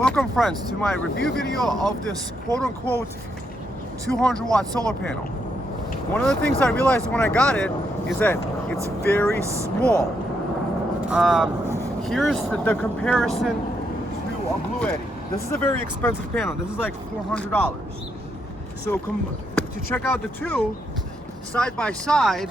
Welcome friends to my review video of this quote-unquote 200 watt solar panel. One of the things I realized when I got it is that it's very small. Here's the comparison to a Bluetti. This is a very expensive panel. This is like $400. So to check out the two side by side,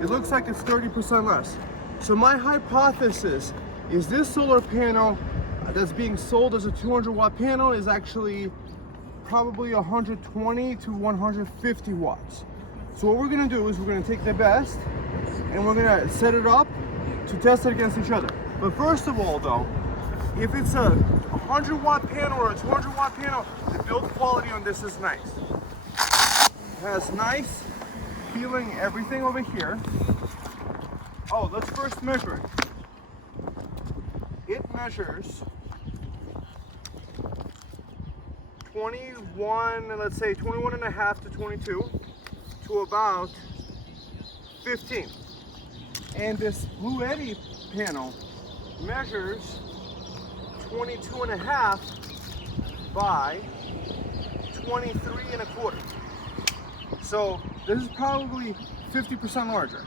it looks like it's 30% less. So my hypothesis is this solar panel that's being sold as a 200 watt panel is actually probably 120 to 150 watts. So what we're gonna do is we're gonna take the best and we're gonna set it up to test it against each other. But first of all though, if it's a 100 watt panel or a 200 watt panel, the build quality on this is nice. It has nice feeling everything over here. Oh, let's first measure it. It measures 21, let's say 21 and a half to 22 to about 15. And this Bluetti panel measures 22 and a half by 23 and a quarter. So this is probably 50% larger.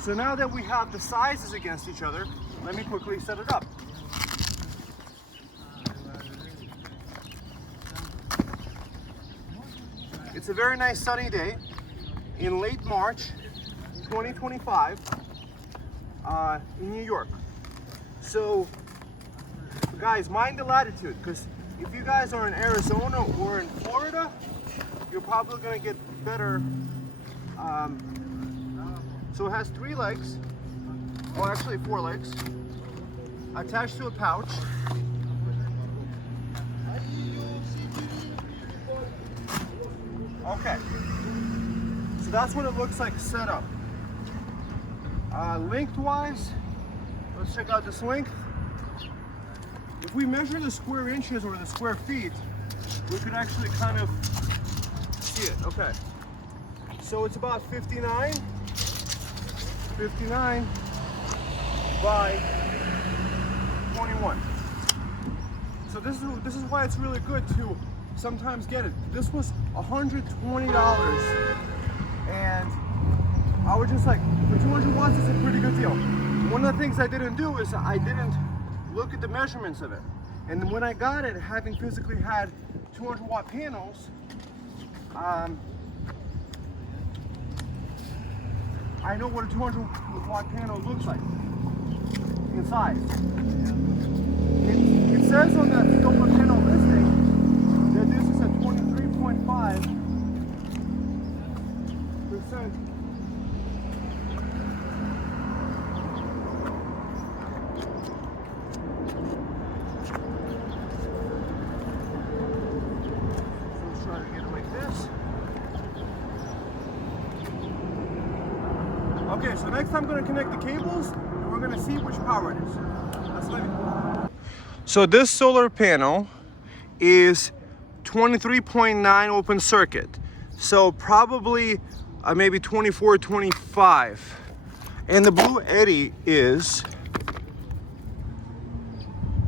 So now that we have the sizes against each other, let me quickly set it up. It's a very nice sunny day in late March 2025 in New York. So guys, mind the latitude, because if you guys are in Arizona or in Florida, you're probably going to get better. So it has 3 legs, or actually 4 legs, attached to a pouch. Okay, so that's what it looks like set up. Lengthwise, let's check out this length. If we measure the square inches or the square feet, we could actually kind of see it. Okay, so it's about 59 by 21. So this is why it's really good to sometimes get it. This was $120, and I was just like, for 200 watts, it's a pretty good deal. One of the things I didn't do is I didn't look at the measurements of it. And when I got it, having physically had 200 watt panels, I know what a 200 watt panel looks like in size. It says on that solar panel listing that this is a 23.5%. Let's try to get it like this. Okay, so next I'm going to connect the cables and we're going to see which power it is. Let's leave it. So this solar panel is 23.9 open circuit. So probably maybe 24, 25. And the Bluetti is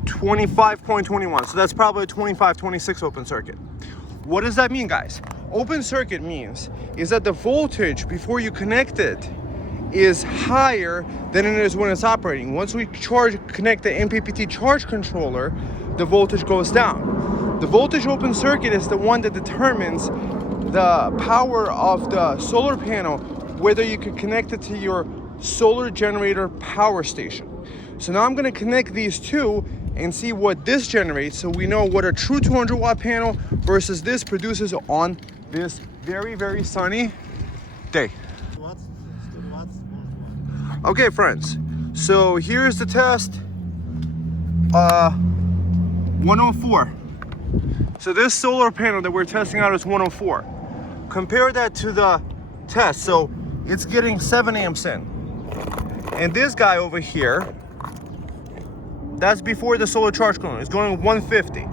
25.21. So that's probably a 25, 26 open circuit. What does that mean, guys? Open circuit means is that the voltage before you connect it is higher than it is when it's operating. Once we connect the MPPT charge controller, the voltage goes down. The voltage open circuit is the one that determines the power of the solar panel, whether you can connect it to your solar generator power station. So now I'm going to connect these two and see what this generates, so we know what a true 200 watt panel versus this produces on this very, very sunny day. Okay friends, so here's the test. 104. So this solar panel that we're testing out is 104. Compare that to the test. So it's getting 7 amps in. And this guy over here, that's before the solar charge controller, is going 150.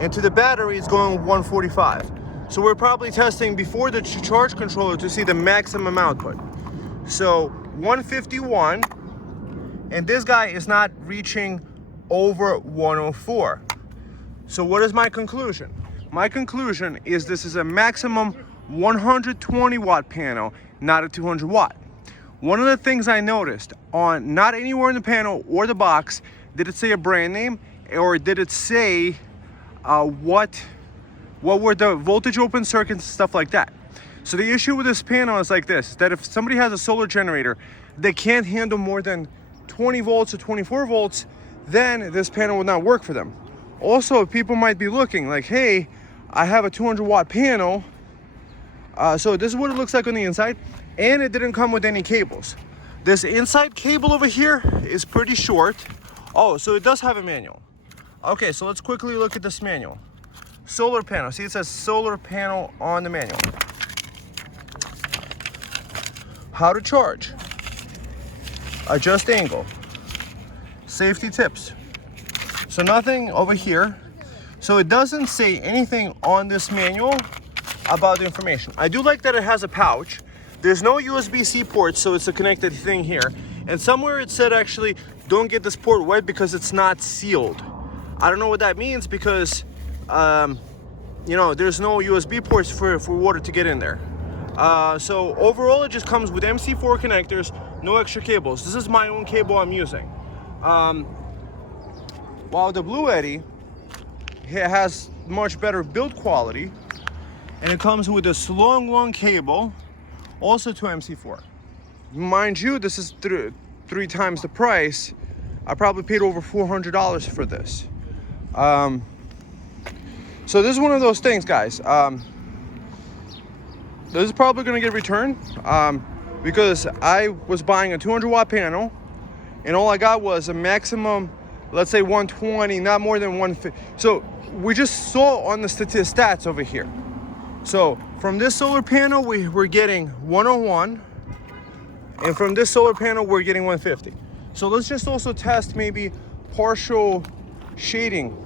And to the battery, it's going 145. So we're probably testing before the charge controller to see the maximum output. So 151, and this guy is not reaching over 104. So what is my conclusion? My conclusion is this is a maximum 120 watt panel, not a 200 watt. One of the things I noticed on not anywhere in the panel or the box, did it say a brand name, or did it say what were the voltage open circuits and stuff like that. So the issue with this panel is like this, that if somebody has a solar generator, they can't handle more than 20 volts or 24 volts, then this panel will not work for them. Also, people might be looking like, hey, I have a 200 watt panel. So this is what it looks like on the inside, and it didn't come with any cables. This inside cable over here is pretty short. Oh, so it does have a manual. Okay, so let's quickly look at this manual. Solar panel, see it says solar panel on the manual. How to charge, adjust angle, safety tips. So nothing over here. So it doesn't say anything on this manual about the information. I do like that it has a pouch. There's no USB-C port, so it's a connected thing here. And somewhere it said actually, don't get this port wet because it's not sealed. I don't know what that means because, you know, there's no USB ports for water to get in there. So overall, it just comes with MC4 connectors, no extra cables. This is my own cable I'm using. While the Bluetti has much better build quality, and it comes with this long cable, also to MC4. Mind you, this is three times the price. I probably paid over $400 for this. So this is one of those things, guys. This is probably gonna get returned because I was buying a 200 watt panel and all I got was a maximum, let's say 120, not more than 150. So we just saw on the stats over here. So from this solar panel, we're getting 101, and from this solar panel, we're getting 150. So let's just also test maybe partial shading.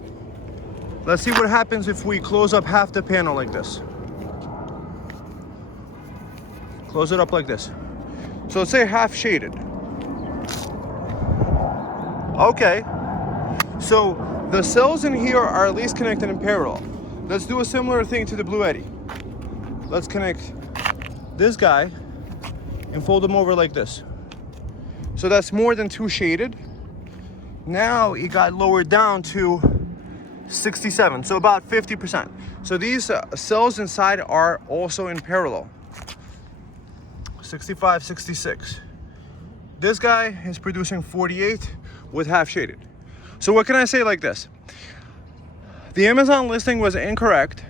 Let's see what happens if we close up half the panel like this. Close it up like this. So let's say half shaded. Okay. So the cells in here are at least connected in parallel. Let's do a similar thing to the Bluetti. Let's connect this guy and fold them over like this. So that's more than 2 shaded. Now it got lowered down to 67, so about 50%. So these cells inside are also in parallel. 65, 66. This guy is producing 48 with half shaded. So what can I say like this? The Amazon listing was incorrect.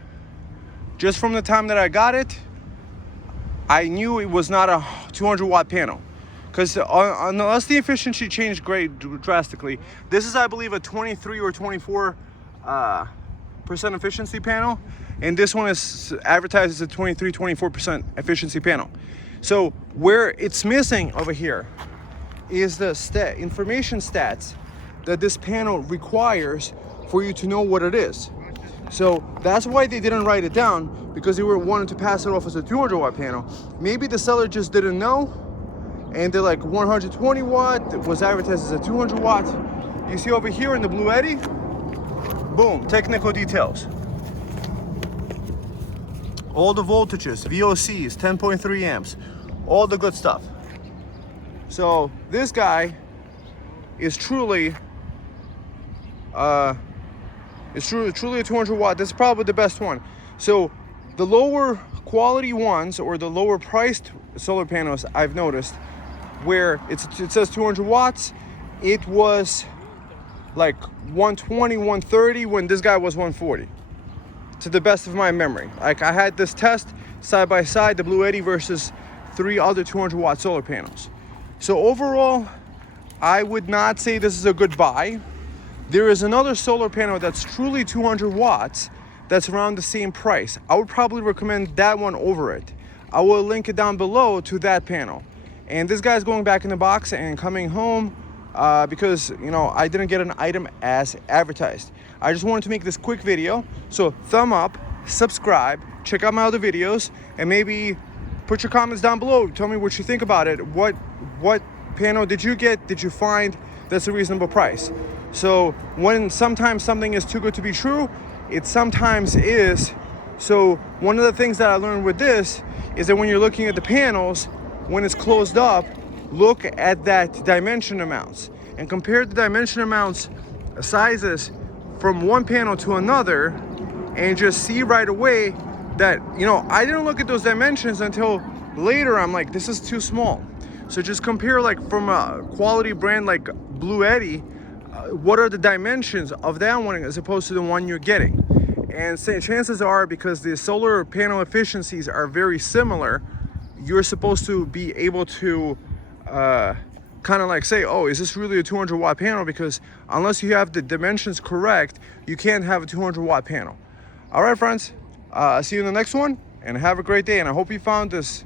Just from the time that I got it, I knew it was not a 200 watt panel. Because unless the efficiency changed drastically, this is, I believe, a 23 or 24% efficiency panel, and this one is advertised as a 23, 24% efficiency panel. So where it's missing over here is the information stats that this panel requires for you to know what it is. So that's why they didn't write it down, because they were wanting to pass it off as a 200 watt panel. Maybe the seller just didn't know, and they're like 120 watt was advertised as a 200 watt. You see over here in the Bluetti, boom, technical details. All the voltages, VOCs, 10.3 amps, all the good stuff. So this guy is truly truly a 200 watt. This is probably the best one. So the lower quality ones, or the lower priced solar panels, I've noticed, where it says 200 watts, it was like 120, 130 when this guy was 140, to the best of my memory. Like, I had this test side by side, the Bluetti versus 3 other 200 watt solar panels. So overall, I would not say this is a good buy. There is another solar panel that's truly 200 watts that's around the same price. I would probably recommend that one over it. I will link it down below to that panel. And this guy's going back in the box and coming home because, you know, I didn't get an item as advertised. I just wanted to make this quick video. So thumb up, subscribe, check out my other videos, and maybe put your comments down below. Tell me what you think about it. What panel did you get? Did you find that's a reasonable price? So when sometimes something is too good to be true, it sometimes is. So one of the things that I learned with this is that when you're looking at the panels, when it's closed up, look at that dimension amounts and compare the dimension amounts, sizes from one panel to another, and just see right away that, you know, I didn't look at those dimensions until later. I'm like, this is too small. So just compare, like from a quality brand like Bluetti, what are the dimensions of that one as opposed to the one you're getting. And say chances are, because the solar panel efficiencies are very similar, you're supposed to be able to kind of like say, oh, is this really a 200 watt panel? Because unless you have the dimensions correct, you can't have a 200 watt panel. All right, friends, see you in the next one, and have a great day. And I hope you found this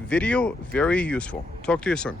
video very useful. Talk to you soon.